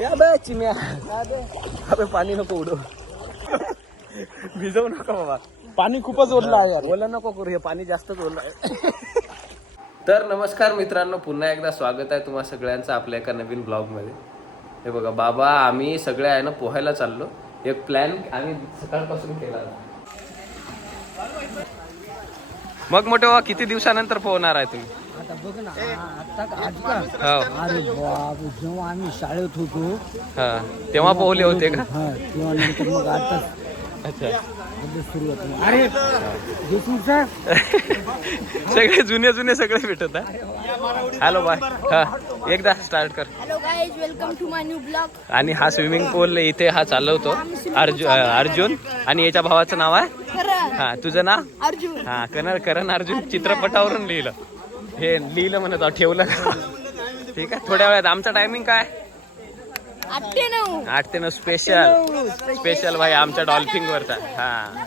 या बे चिम्या. अबे पाणी नको उडू भिजवू नका बाबा. पाणी खूपच ओढलं आहे यार. ओलं नको करू हे पाणी जास्तच ओलं आहे. तर नमस्कार मित्रांनो पुन्हा एकदा स्वागत आहे तुम्हा सगळ्यांचं आपल्या एका नवीन ब्लॉगमध्ये. हे बघा बाबा आम्ही सगळे आहे ना पोहायला चाललो. एक प्लॅन आम्ही सकाळपासून केला. मग मोठे बाबा किती दिवसानंतर पोहणार आहे तुम्ही? बघ ना आता का आज का हो अरे बाप जेव्हा आम्ही शाळेत होतो हा तेव्हा पोहले होते का? हा तेव्हा नंतर मग आता अच्छा. सुरुवात मग. अरे देशमुख साहेब सगळे जुने जुने सगळे भेटत हॅलो बाय हा एकदा स्टार्ट कर. Hello guys welcome to my new blog आणि हा स्विमिंग पूल इथे हा चालवतो. अर्जुन अर्जुन आणि याच्या भावाचं नाव आहे? करण. हा तुझं नाव? अर्जुन. हा करण करण अर्जुन. चित्रपटावरून लिहिलं. हे लिहिलं म्हणत ठेवलं का? ठीक आहे थोड्या वेळात. आमचा टायमिंग काय? आठ ते नऊ स्पेशल स्पेशल भाई आमच्या डॉल्फिन वरचा. हा.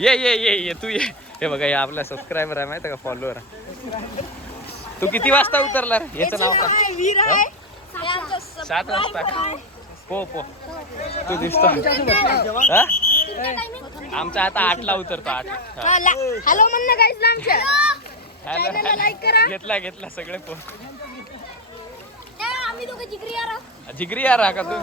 ये ये ये ये तू ये. हे बघा हे आपला सबस्क्रायबर आहे माहिती का? फॉलोअर तू किती वाजता उतरला? याचं नाव काय सब- सात वाजता का? पो पो. तू दिसतो. हा? आमचा आता आठला उतरतो आठ. हॅलो म्हण ना गाईज आमच्या हॅलो, चॅनलला हॅलो. लाईक करा. घेतला घेतला सगळे जिगरी यार आहोत. जिगरी यार हा का तू?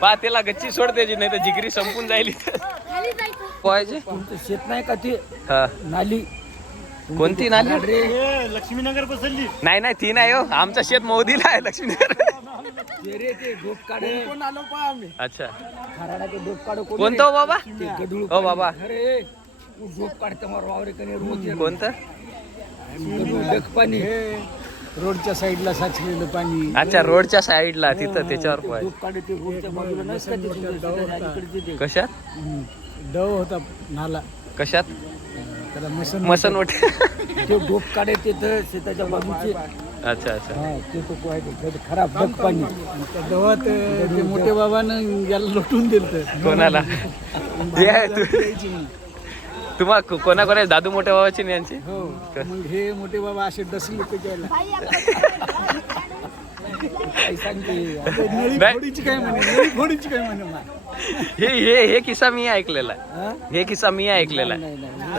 पा त्याला गच्ची सोड द्यायची नाही तर जिगरी संपून जाईल इथं. खाली जायचं पोहायचे शेत नाही का ते? हा. नाली. कोणती नाली? रे. लक्ष्मीनगर बसली नाही नाही ती नाही हो. आमचं शेत मोदीला आहे लक्ष्मीनगर. ते रे ते डोक काढे. कोण आलो पा आम्ही? अच्छा. खराडा ते डोक काढो कोण? कोणतं हो बाबा? हो बाबा. अरे तू डोक काढते मग वावरे कने रोज येतो. कोणतं? डक पाणी रोडच्या साईडला साचलेलं पाणी. अच्छा रोडच्या साईडला तिथं त्याच्यावर पोहाय डोक काढे ते रोडच्या बाजूला नसतं ते तिथं. अलीकडे ते- कशात डव होता नाला. कशात? त्याला मसन मसन ओठ ते डोक काढे तिथं शेताच्या बाजूचे. अच्छा अच्छा. हा ते तो ते खराब डक पाणी त्या डवात ते मोठे बाबानं याला लोटून दिलं. कोणाला? आहे तू तुम्हा कोणा कोणा दादू मोठ्या बाबाची यांची हो मग हे मोठे बाबा असे डसले काय सांगते काय म्हणे नळी फोडीची काय म्हणे मा. हे हे हे किस्सा मी ऐकलेला आहे. हा? हे किस्सा मी ऐकलेला आहे. हा.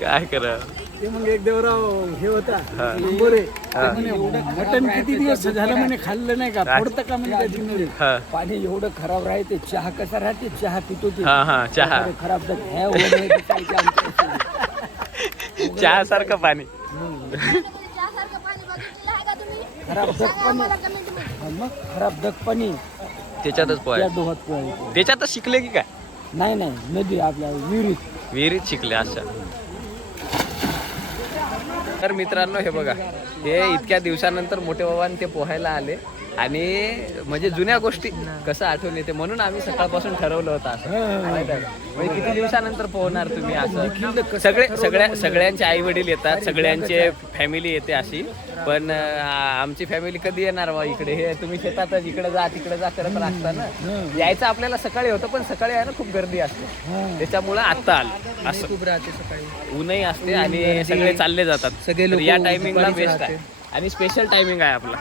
काय करा ते मग एक देवराव हे होता. लिंबोरे ते म्हणे मटण किती दिवस झालं म्हणे खाल्लं नाही का? फोडतं का म्हणे त्याची नळी हा. पाणी एवढं खराब राहते चहा कसा राहते? चहा पितो ते. हा हा चहा. अरे खराब तर ते आमच्या इथे. चहा सारखं पाणी चहासारखं पाणी. बघितलेलं आहे का तुम्ही खराब दग सांगा मध्ये. हा मग खराब दग पाणी. त्याच्यातच त्या पोहाय डोहात पोहायचं. त्याच्यातच शिकले की काय? नाही नाही नदी आपल्या विहिरीत. विहिरीत शिकले अशा तर मित्रांनो हे बघा. हे इतक्या दिवसानंतर मोठे बाबा ते पोहायला आले. आणि म्हणजे जुन्या गोष्टी कसं आठवण येते म्हणून आम्ही सकाळपासून ठरवलं होतं असं? म्हणजे किती दिवसानंतर पोहणार तुम्ही असं? सगळे सगळ्या सगळ्यांचे आई वडील येतात सगळ्यांचे फॅमिली येते अशी. पण आमची फॅमिली कधी येणार बा इकडे? हे तुम्ही शेतातच इकडे जा तिकडे जा करत राखता ना. यायचं आपल्याला सकाळी होतं पण सकाळी आहे ना खूप गर्दी असते. त्याच्यामुळं आत्ता आलं. असं. खूप राहते सकाळी. ऊनही असते आणि सगळे चालले जातात. सगळे या टायमिंगला बेस्ट आहे. आणि स्पेशल टायमिंग आहे आपला.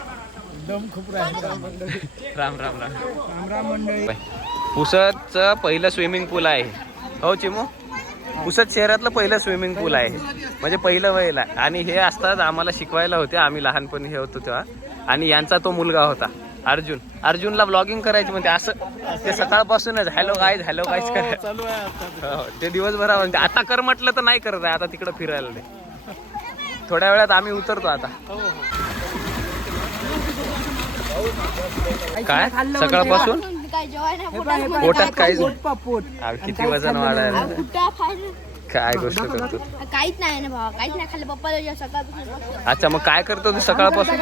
दम खूप राम राम राम राम मंडळी. पुसदचं पहिलं स्विमिंग पूल आहे. हो चिमू? पुसद शहरातलं पहिलं स्विमिंग पूल आहे. म्हणजे पहिलं वयला. आणि हे असतात आम्हाला शिकवायला होते. आम्ही लहानपणी हे होतो तेव्हा. आणि यांचा तो मुलगा होता अर्जुन. अर्जुनला ब्लॉगिंग करायची म्हणते. असं ते सकाळपासूनच हॅलो गाईज हॅलो गाईज करायचं हो, ते दिवसभर म्हणते आता कर म्हटलं तर नाही करत आहे. आता तिकडं फिरायला नाही थोड्या वेळात आम्ही उतरतो आता. काय? सकाळपासून? काय जेवाय नाही पोटात काहीच किती वजन वाढायला काय गोष्ट करतो? काहीच नाही ना भावा काहीच नाही खाल्लं. पप्पा सकाळपासून अच्छा मग काय करतो तू सकाळपासून.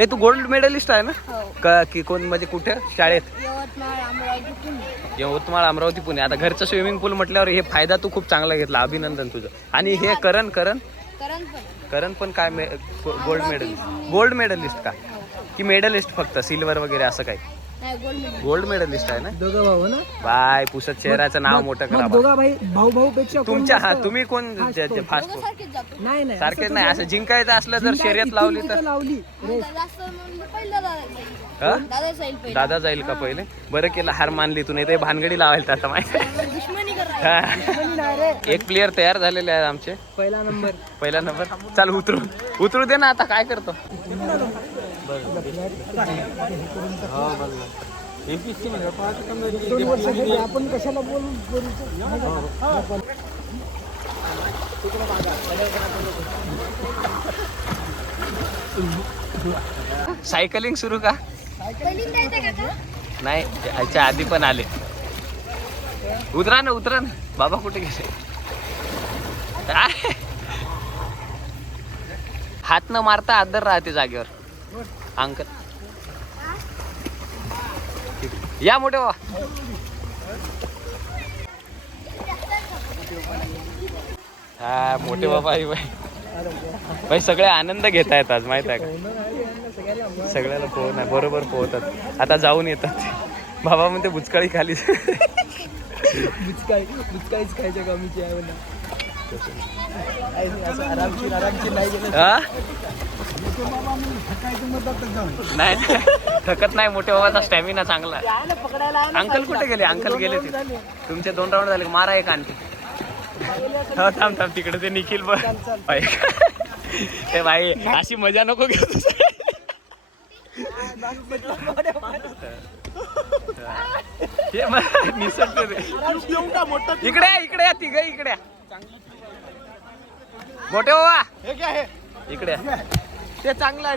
ए तू गोल्ड मेडलिस्ट आहे ना? हो. का की कोण म्हणजे कुठे? शाळेत? यवतमाळ अमरावती पुणे. यवतमाळ अमरावती पुणे. आता घरचं स्विमिंग पूल म्हटल्यावर हे फायदा तू खूप चांगला घेतला अभिनंदन तुझं. आणि हे करण करण? करण पण. करण पण काय गोल्ड मेडलिस्ट गोल्ड मेडलिस्ट का? की मेडलिस्ट फक्त सिल्वर वगैरे असं काही? नाही गोल्ड मेडल गोल्ड मेडलिस्ट आहे ना? दोघं भाऊ ना? बाय पुसत चेहऱ्याचं नाव मोठं करा बा. दोघा भाई भाऊ भाऊ पेक्षा कोण तुमच्या हा जास्त- तुम्ही कोण Fast फास्ट जातो. नाही नाही सारखेच नाही असं जिंकायचं असलं जर शर्यत लावली तर. लावली. दादा जाईल हा? दादा का पहिले? बरं केलं हार मानली तू नाही ते भानगडी लावायला आता माहिती दुश्मनी करणार हा. कोणी नाही रे. एक प्लेअर तयार झालेले आहेत आमचे. पहिला नंबर. पहिला नंबर. चाल उतरू. उतरू दे ना आता काय करतो? दोन वर्ष आपण कशाला बोलू बोलू सायकलिंग सुरू का? नाही याच्या आधी पण आले. उतरा ना उतरा ना. बाबा कुठे गेले? हात न मारता आदर राहते जागेवर. अंकल या मोठे बाबा हा मोठे बाबा भाई सगळे आनंद घेत आहेत आज माहीत आहे का? सगळ्याला पोहत बरोबर पोहतात. आता जाऊन येतात. बाबा म्हणते बुचकाळी खाली. बुचकाई बुचकाईच खायच्या कमीची आहे म्हणा. नाही, थकत नाही. मोठ्या बाबाचा स्टॅमिना चांगला. अंकल कुठे गेले? अंकल गेले ते. तुमचे दोन राऊंड झाले. मारा एक आणखी. थांब थांब. तिकडे ते निखिल बघ बाई. ए भाई अशी मजा नको घेऊ हे निसटते इकडे इकडे तिघ इकडे मोठे बाबा. इकडे. ते चांगलं आहे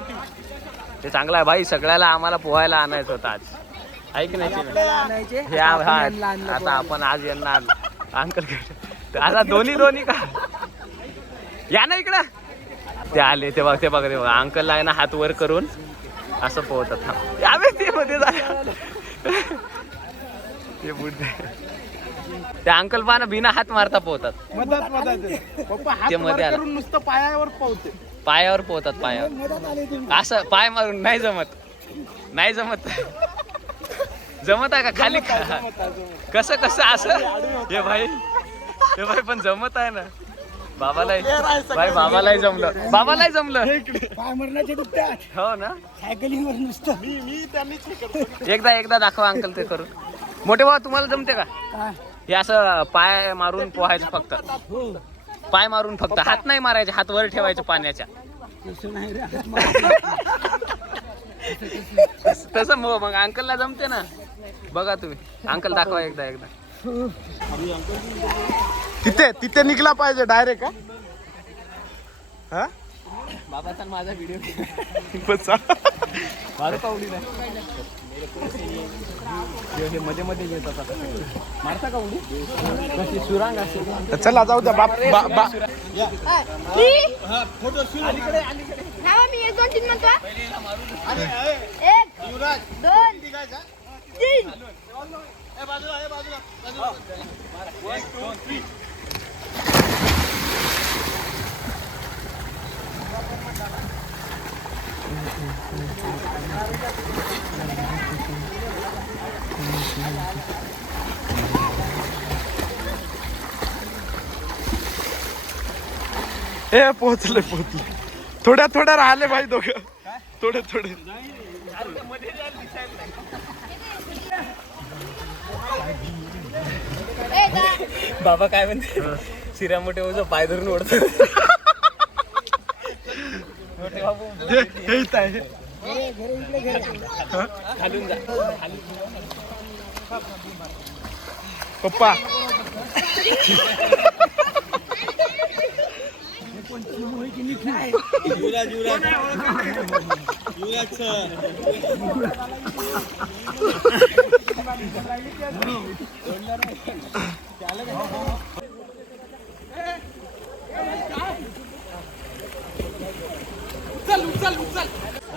ते. चांगलं आहे भाई सगळ्याला आम्हाला पोहायला आणायचं होतं आज. ऐक नाही हे आता आपण आज यांना आणलं. अंकल आता दोन्ही दोन्ही का? या ना इकडं. ते आले ते बघ ते बघ ते बघ. अंकलला आहे ना हात वर करून असं पोहतात. ते मध्ये झालं ते बुडते ते अंकल पहा ना बिना हात मारता पोहतात. मदत मदत पप्पा हात ते मध्ये वर आलं. करून नुसतं पायावर पावते पायावर पोहतात पायावर. असं पाय मारून नाही जमत. नाही जमत. जमत आहे का? खाली कसं कसं असं? हे भाई हे भाई पण जमत आहे ना. बाबालाही भाई बाबालाही जमलं. बाबालाही जमलं. पाय मरणाचे दुखतात हो ना? सायकलिंग वर नुसतं. मी मी त्यांनीच एकदा एकदा दाखवा अंकल ते करून. मोठे भाऊ तुम्हाला जमते का? काय? हे असं पाय मारून पोहायचं फक्त. पाय मारून फक्त. हात नाही मारायचे हात वर ठेवायचे पाण्याच्या. तसं तसं मग मग अंकलला जमते ना? बघा तुम्ही. अंकल दाखवा एकदा एकदा. तिथे तिथे निघला पाहिजे डायरेक्ट हा? बाबाचा माझा व्हिडिओ बसा. मारू का उडी नाही. हे मध्ये मध्ये घेतात आता मारता का उडी? कशी सुरांग असेल चला जाऊ द्या बाप बा- नावा मी एक दोन तीन म्हणतो एक दोन तीन. ए पोहोचले पोहोचले. थोड्या थोड्या राहिले भाई दोघ. थोडे थोडे. बाबा काय म्हणते? शिरा मोठे पाय धरून ओढतो मोठे बाबू हे हे इथं आहे खालून जा पप्पा.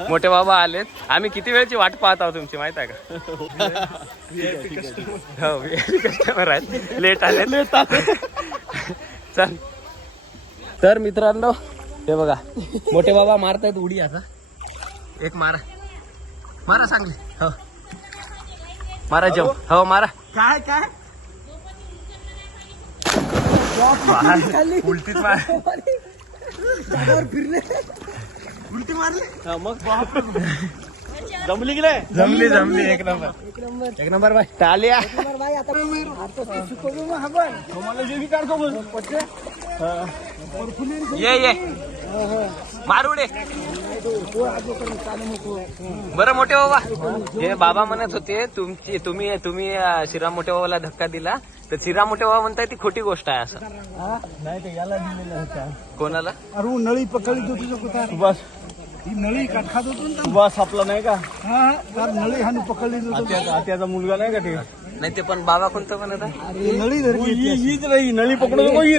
मोठे बाबा आलेत. आम्ही किती वेळची वाट पाहत आहोत तुमची माहीत आहे का? हो कस्टमर आहेत. लेट आले लेट आले चल. तर मित्रांनो हे बघा. मोठे बाबा मारतायत उडी आता. एक मारा. मारा चांगली. हो. मारा जम हो मारा. काय काय? उलटीच मार. उलटी मारली? मग? जमली की नाही? जमली जमली. एक नंबर. एक नंबर. बाय टालिया ये ये. मारुडे. बरं मोठे बाबा. हे बाबा म्हणत होते तुमची तुम्ही तुम्ही श्रीराम मोठे बाबाला धक्का दिला. तर श्रीराम मोठे बाबा म्हणताय ती खोटी गोष्ट आहे असं. नाही ते याला दिलेलं होता कोणाला? अरे नळी पकडली होती तो कुठं? सुभाष. ही नळी काट खात होतो सुभाष आपला नाही का? हा हा, नळी हाणून पकडली होती आत्याचा मुलगा नाही का ते? नाही ते पण बाबा कोणतं म्हणत आहे अरे नळी धरली ही- हीच नाही नळी पकडून ही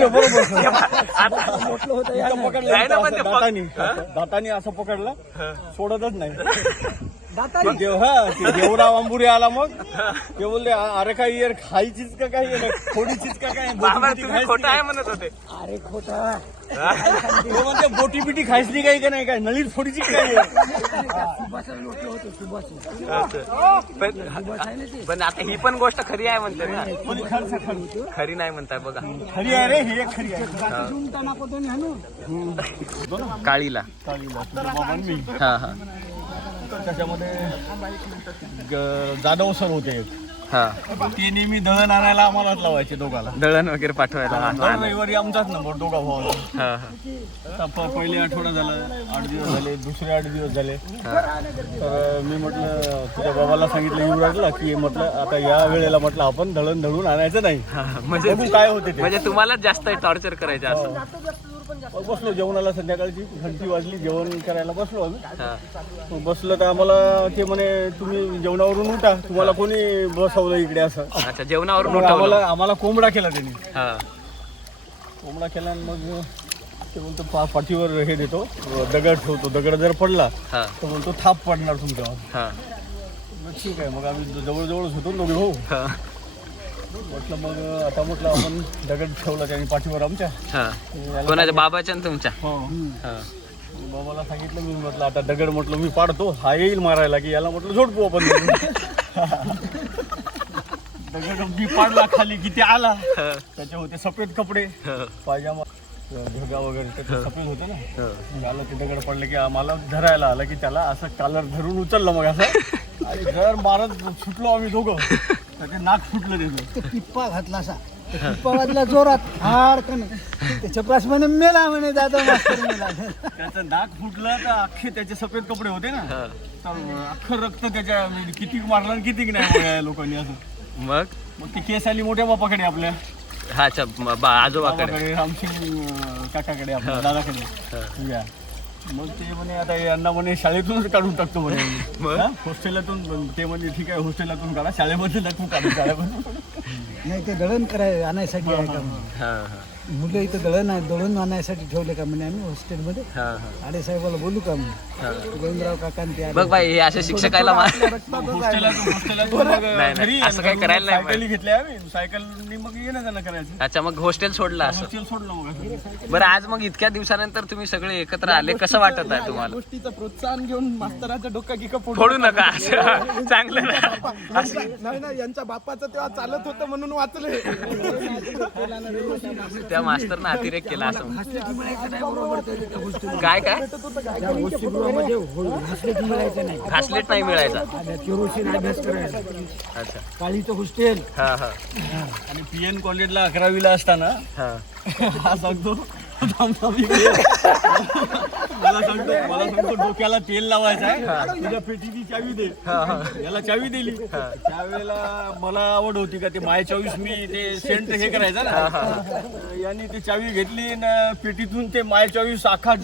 नाही ना, पण ते असं पक- दातानी दातानी असं पकडलं सोडतच नाही. हा ते देवराव अंबुरे आला मग. ते बोलले "अ- अरे काय यार खायचीच का काय? थोडीचीच का काय बाबा तुम्ही खोटं काय?" आहे म्हणत होते. अरे खोटा. ते म्हणते बोटी बिटी खायची काय का नाही? काय नळी थोडीची काय आहे?" पण पण आता ही पण गोष्ट खरी आहे म्हणते ना. कोणी खरं नाही म्हणताय बघा. खरी आहे रे ही एक खरी आहे. काळीला. हा हा. त्याच्यामध्ये ग- जाधव सर होते. एक हा. ते नेहमी दळण आणायला आम्हालाच लावायचे दोघाला. दळण वगैरे पाठवायला. दर रविवारी आमचाच नंबर दोघा भावाला. हा हा. आता प- पहिले आठवडा झाला आठ दिवस झाले दुसरे आठ दिवस झाले. तर मी म्हटलं तुझ्या बाबाला सांगितलं युवराजला की म्हटलं आता या वेळेला म्हटलं आपण दळण दळून आणायचं नाही. हा, म्हणजे बघू काय होते ते. म्हणजे तुम्हालाच जास्त टॉर्चर करायचे असं मग बसलो जेवणाला संध्याकाळची. घंटी वाजली जेवण करायला बसलो आम्ही. हा. मग बसलो तर आम्हाला ते म्हणे तुम्ही जेवणावरून उठा तुम्हाला कोणी बसवलं इकडे असं. अच्छा जेवणावरून मग आम्हाला उठवलं. आम्हाला कोंबडा केला त्यांनी. हा. कोंबडा केला आणि मग ते बोलतो पा पाठीवर हे देतो दगड ठेवतो दगड जर पडला हा. तर बोलतो थाप पडणार तुमच्यावर. हा. मग ठीक आहे मग आम्ही जवळजवळच होतो दोघे भाऊ. हा. म्हटलं मग आता म्हटलं आपण दगड ठेवला त्यांनी पाठीवर आमच्या. हा. कोणाच्या बाबाच्या आणि तुमच्या? हो. हा. बाबाला सांगितलं मी म्हटलं आता दगड म्हटलं मी पाडतो. हा येईल मारायला की याला म्हटलं झोडपू आपण. दगड मी पाडला खाली किती आला. त्याच्या होते सफेद कपडे. पायजामा झोगा वगैरे त्याचे सफेद होते ना. आलं ते दगड पडले की आम्हाला धरायला आलं की त्याला असं कालर धरून उचललं मग असं. आणि जर मारत सुटलो आम्ही दोघं. तर ते नाक फुटलं त्याचं ते पिप्पा घातला असा. ते पिप्पा वाजला जोरात हाड का नाही त्याच्या म्हणे मेला म्हणे दादा मास्तर मेला. त्याचं नाक फुटलं तर अख्खे त्याचे सफेद कपडे होते ना. तर अख्खं रक्त त्याच्या म्हणजे किती मारलं आणि किती नाही या लोकांनी असं. मग? मग ती केस आली मोठ्या बापाकडे आपल्या. हा अच्छा म- बा आजोबाकडे. बाबाकडे रामसिंग अं, काकाकडे आपल्या दादाकडे. या. मग ते म्हणे आता यांना म्हणे शाळेतूनच काढून टाकतो म्हणे मग? हा? हॉस्टेलातून ते म्हणजे ठीक आहे हॉस्टेलातून काढा शाळेमध्ये नको काढू शाळेमध्ये नाही ते दळण कराय आणायसाठी आहे का म्हणे. हा हा मुलं इथं दळण आहे दळण आणायसाठी ठेवले का म्हणे आम्ही हॉस्टेलमध्ये? हा हा. आडे साहेबाला बोलू का म्हणे. गोविंदराव काका आणि ते आले. बघ बाई हे नाही, घरी असं काही करायला नाही सायकली घेतल्या आम्ही सायकलनी मग येणं जाणं करायचं. अच्छा मग हॉस्टेल सोडलं असं. हॉस्टेल सोडलं मग. बरं आज मग इतक्या दिवसानंतर तुम्ही सगळे एकत्र आले कसं वाटत आहे तुम्हाला? गोष्टीचं प्रोत्साहन घेऊन मास्तराचा डोका गिका फोडू नका असं चांगलं ना नाही ना यांच्या बापाचं तेव्हा चालत होतं म्हणून वाचले. त्या मास्तरनं अतिरेक केला असं काय काय? त्या वसतिगृहामध्ये हो- नाही. घासलेट नाही मिळायचा. अच्छा. काळीचं हॉस्टेल हा हा. आणि पी एन कॉलेजला अकरावीला असताना हा. हा सांगतो थांब थांब इकडे. मला सांगतो मला सांगतो डोक्याला तेल लावायचं आहे. तुझ्या पेटीची चावी दे. याला चावी दिली. त्यावेळेला मला आवड होती का ते माय चॉईस मी ते सेंट हे करायचं ना? यांनी ते चावी घेतली ना पेटीतून ते माय चॉईस आखा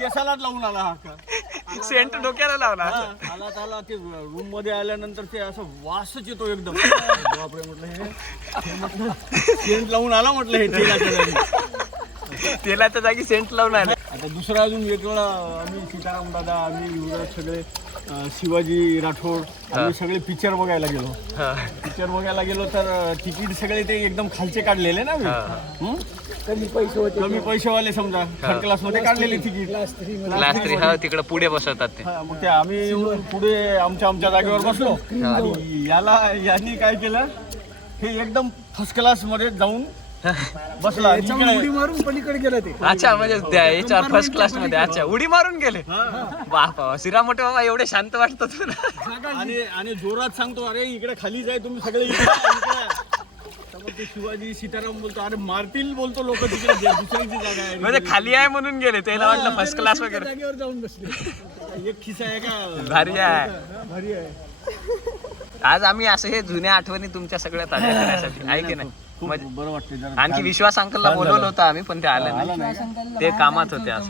केसालाच लावून आला हा अख्खा. सेंट डोक्याला लावला हा, आला तर आला ते रूममध्ये आल्यानंतर ते असं वासच येतो एकदम बापरे म्हटलं हे हे म्हटलं सेंट लावून आला म्हटलं हे तेलाच्या जागी. तेलाच्या जागी सेंट लावून आले. आता दुसरा अजून वेगवेगळा आम्ही सीताराम दादा आम्ही युवराज सगळे अं, शिवाजी राठोड आम्ही सगळे पिक्चर बघायला गेलो. पिक्चर बघायला गेलो तर तिकीट सगळे ते एकदम खालचे काढलेले ना मी हं? कमी पैसे होते कमी पैसेवाले समजा थर्ड क्लासमध्ये काढलेले तिकीट. हा तिकडे पुढे बसवतात ते. हा, मग ते आम्ही येऊन पुढे आमच्या आमच्या जागेवर बसलो. आणि याला यांनी काय केलं? हे एकदम फर्स्ट क्लासमध्ये जाऊन बसला उडी मारून पलीकडे गेलं ते. अच्छा म्हणजे त्या याच्या फर्स्ट क्लासमध्ये. अच्छा उडी मारून गेले. बापा श्रीराम मोठे बाबा एवढे शांत वाटतात. तुला आणि आणि जोरात सांगतो अरे इकडे खाली जाय तुम्ही सगळे. इकडे या, इकडे या." तर मग ते शिवाजी सीताराम बोलतो अरे मारतील बोलतो लोक तिकडे. जे- दुसऱ्याची जागा आहे. म्हणजे खाली आहे म्हणून गेले त्याला वाटलं फर्स्ट क्लास वगैरे. जागेवर जाऊन बसले. एक खिसा आहे का? भारी आहे. भारी आहे. आज आम्ही असं हे जुन्या आठवणी तुमच्या सगळ्या ताज्या करण्यासाठी आहे की नाही? खूप म्हणजे बरं वाटते जरा आणखी विश्वास अंकलला बोलवलं होतं आम्ही पण ते आले नाही. ते कामात होते आज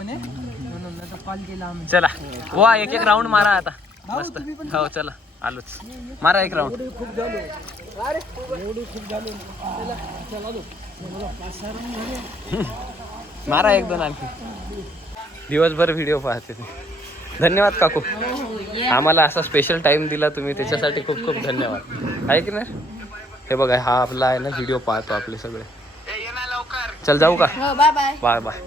चला. वा एक एक राऊंड मारा आता. मस्त. हो चला. आलोच. मारा एक राऊंड खूप झालो. अरे एवढे खूप झालो. चला, चला लो. पाच सहा run झाले. मारा एक दोन आणखी. दिवसभर व्हिडिओ पाहते ते. धन्यवाद काकू. आम्हाला असा स्पेशल टाइम दिला तुम्ही. त्याच्यासाठी खूप खूप धन्यवाद. आहे की नाही? हे बघा हा आपला आहे ना व्हिडिओ पाहतो आपले सगळे. चल जाऊ का? हो बाय बाय बाय बाय